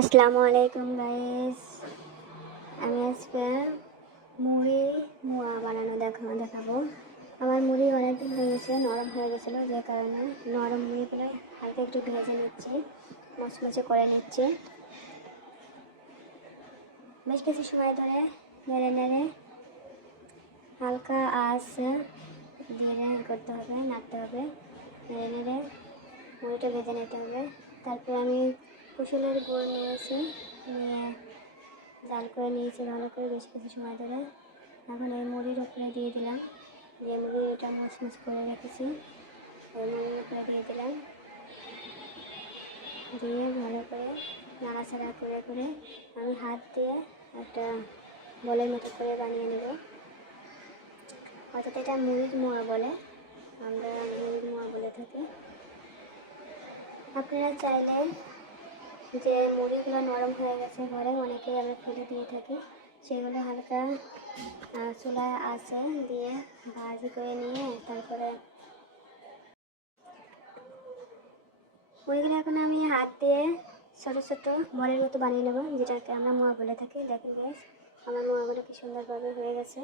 আসসালামু আলাইকুম গাইস আমি আজকে মুড়ি মোয়া বানানো দেখা দেখাবো। আমার মুড়ি অনেকদিন হয়ে গেছে নরম হয়ে গেছিল, যে কারণে নরম মুড়িগুলো হালকা একটু ভেজে নিচ্ছি, মচমচে করে নিচ্ছি। বেশ কিছু সময় ধরে নেড়ে নেড়ে হালকা আঁচ দিয়ে করতে হবে, নাড়তে হবে। নেড়ে নেড়ে মুড়িটা ভেজে নিতে হবে। তারপর আমি কুশলের গুঁড়ো নিয়েছি, নিয়ে জাল করে নিয়েছি ভালো করে বেশ কিছু সময় ধরে। এখন এই মুড়ির উপরে দিয়ে দিলাম। যে মুড়িটা মচমচ করে রেখেছি, ওই মুড়ির উপরে দিয়ে দিলাম। দিয়ে ভালো করে নাড়াচাড়া করে করে আমি হাত দিয়ে একটা বলের মতো করে বানিয়ে নেব। অর্থাৎ এটা মুড়ির মোয়া বলে, আমরা মুড়ির মোয়া বলে থাকি। আপনারা চাইলে যে মুড়িগুলো নরম হয়ে গেছে, ঘরে অনেকেই আমরা ফেলে দিয়ে থাকি। সেগুলো হালকা চুলায় আছে দিয়ে ভাজি করে নিয়ে তারপরে মুড়িগুলো এখন আমি হাত দিয়ে ছোটো ছোটো বলের মতো বানিয়ে নেব, যেটাকে আমরা মোয়া বলে থাকি। দেখেন বেশ আমার মোয়াগুলো কি সুন্দরভাবে হয়ে গেছে।